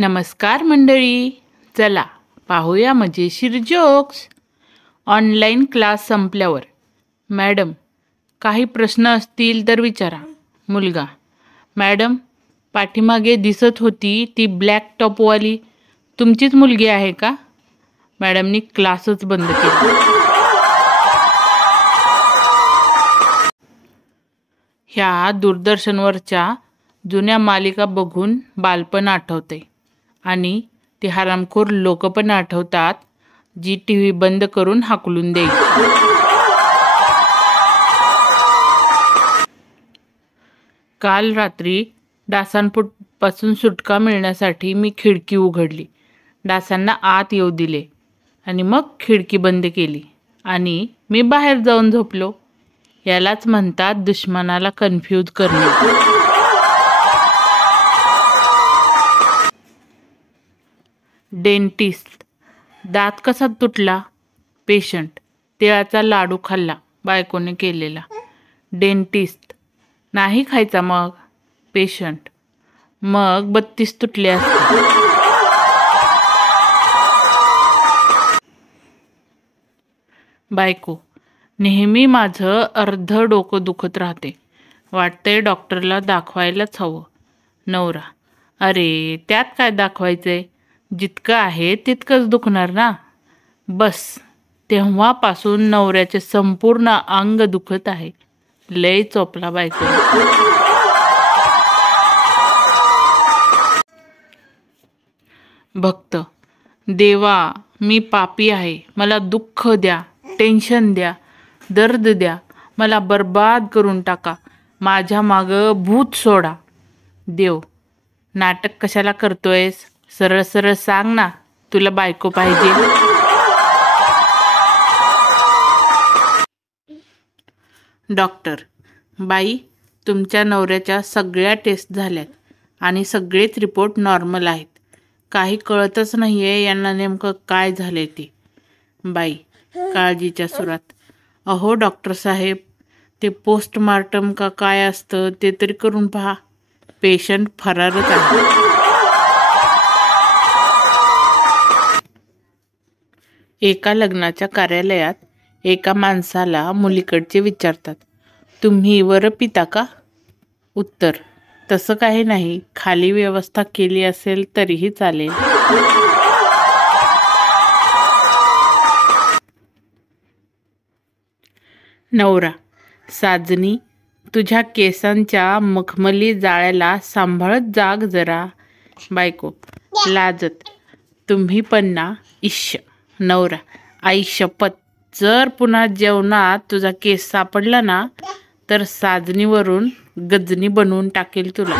नमस्कार मंडळी, चला पाहूया मजेशीर जोक्स. ऑनलाईन क्लास संपल्यावर मॅडम, काही प्रश्न असतील तर विचारा. मुलगा, मॅडम, पाठीमागे दिसत होती ती ब्लॅक टॉपवाली तुमचीच मुलगी आहे का? मॅडमनी क्लासच बंद केला. ह्या दूरदर्शनवरच्या जुन्या मालिका बघून बालपण आठवते आणि ते हरामखोर लोक पण आठवतात जी टीव्ही बंद करून हाकलून द्यायची. काल रात्री डासांपासून सुटका मिळण्यासाठी मी खिडकी उघडली, डासांना आत येऊ दिले आणि मग खिडकी बंद केली आणि मी बाहेर जाऊन झोपलो. यालाच म्हणतात दुश्मनाला कन्फ्यूज करणे. डेंटिस्ट, दात कसा तुटला? पेशंट, तिळाचा लाडू खाल्ला बायकोने केलेला. डेंटिस्ट, नाही खायचा मग? पेशंट, मग 32 तुटले असते. बायको, नेहमी माझं अर्ध डोकं दुखत राहते, वाटतंय डॉक्टरला दाखवायलाच हवं. नवरा, अरे त्यात काय दाखवायचंय, जितकं आहे तितकंच दुखणार ना. बस तेव्हापासून नवऱ्याचे संपूर्ण अंग दुखत आहे. लय चोपला बायको. भक्त, देवा मी पापी आहे, मला दुःख द्या, टेन्शन द्या, दर्द द्या, मला बर्बाद करून टाका, माझ्या मागं भूत सोडा. देव, नाटक कशाला करतोयस? सरळ सरळ सांग ना, तुला बायको पाहिजे. डॉक्टर, बाई, तुमच्या नवऱ्याच्या सगळ्या टेस्ट झाल्यात आणि सगळेच रिपोर्ट नॉर्मल आहेत. काही कळतच नाहीये यांना नेमकं काय झालंय ते. बाई काळजीच्या सुरात, अहो डॉक्टर साहेब, ते पोस्टमार्टम का काय असतं ते तरी करून पहा. पेशंट फरारच आहे. एका लग्नाच्या कार्यालयात एका माणसाला मुलीकडचे विचारतात, तुम्ही वर पिता का? उत्तर, तसं काही नाही, खाली व्यवस्था केली असेल तरीही चालेल. नवरा, साजनी, तुझ्या केसांच्या मखमली जाळ्याला सांभाळत जाग जरा. बायको लाजत, तुम्ही पण ना, इश्श. नवरा, आई शपथ, जर पुन्हा जेवणात तुझा केस सापडला ना तर साजनीवरून गजनी बनवून टाकेल तुला.